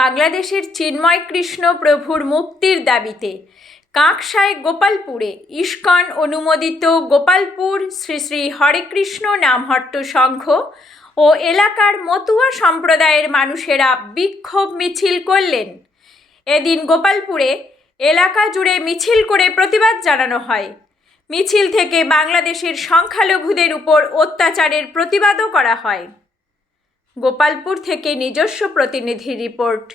বাংলাদেশের চিন্ময় কৃষ্ণ প্রভুর মুক্তির দাবিতে কাঁকসায় গোপালপুরে ইস্কন অনুমোদিত গোপালপুর শ্রী শ্রী হরেকৃষ্ণ নামহট্ট সংঘ ও এলাকার মতুয়া সম্প্রদায়ের মানুষেরা বিক্ষোভ মিছিল করলেন। এদিন গোপালপুরে এলাকা জুড়ে মিছিল করে প্রতিবাদ জানানো হয়। মিছিল থেকে বাংলাদেশের সংখ্যালঘুদের উপর অত্যাচারের প্রতিবাদও করা হয়। গোপালপুর থেকে নিজস্ব প্রতিনিধি রিপোর্ট,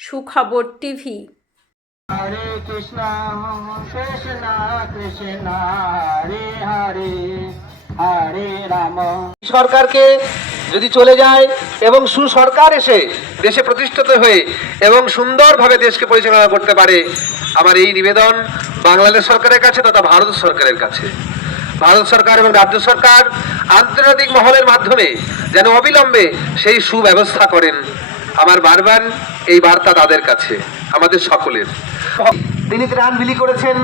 সুখবর টিভি। হরে কৃষ্ণ কৃষ্ণ কৃষ্ণ হরে হরে হরে রাম। সরকারকে যদি চলে যায় এবং সুসরকার এসে দেশে প্রতিষ্ঠিত হয়ে এবং সুন্দরভাবে দেশকে পরিচালনা করতে পারে, আমার এই নিবেদন বাংলাদেশ সরকারের কাছে তথা ভারত সরকারের কাছে। ভারত সরকার এবং রাজ্য সরকার আন্তর্জাতিক মহলের মাধ্যমে যেন অবিলম্বে সেই সুব্যবস্থা করেন। আমার বারবার এই বার্তা তাদের কাছে, আমাদের সকলের। তিনি ত্রাণ বিলি করেছেন,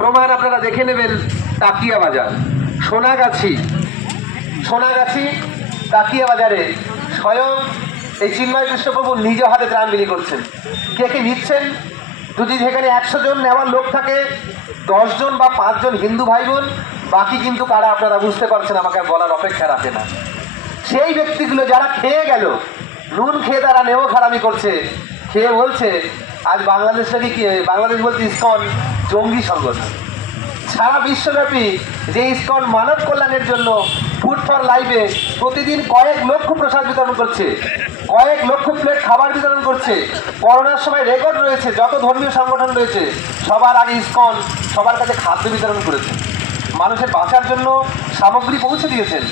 প্রমাণ আপনারা দেখে নেবেন। তাকিয়া বাজার, সোনাগাছি তাকিয়া বাজারে স্বয়ং এই চিন্ময় কৃষ্ণ প্রভু নিজ হাতে ত্রাণ বিলি করছেন। কে কে নিচ্ছেন? যদি সেখানে 100 জন নেওয়ার লোক থাকে, 10 জন বা 5 জন হিন্দু ভাই বোন, বাকি কিন্তু কারা আপনারা বুঝতে পারছেন, আমাকে বলার অপেক্ষা রাখে না। সেই ব্যক্তিগুলো যারা খেয়ে গেল, নুন খেয়ে তারা নেও খারামি করছে, খেয়ে বলছে আজ বাংলাদেশটাকে কি, বাংলাদেশ বলতে ইসকন জঙ্গি সংগঠন। সারা বিশ্বব্যাপী যে ইসকন মানব কল্যাণের জন্য ফুড ফর লাইফে প্রতিদিন কয়েক লক্ষ প্রসাদ বিতরণ করছে, কয়েক লক্ষ প্লেট খাবার বিতরণ করছে। করোনার সময় রেকর্ড রয়েছে, যত ধর্মীয় সংগঠন রয়েছে সবার আগে ইসকন সবার কাছে খাদ্য বিতরণ করেছে, মানুষের বাঁচার জন্য সামগ্রী পৌঁছে দিয়েছেন।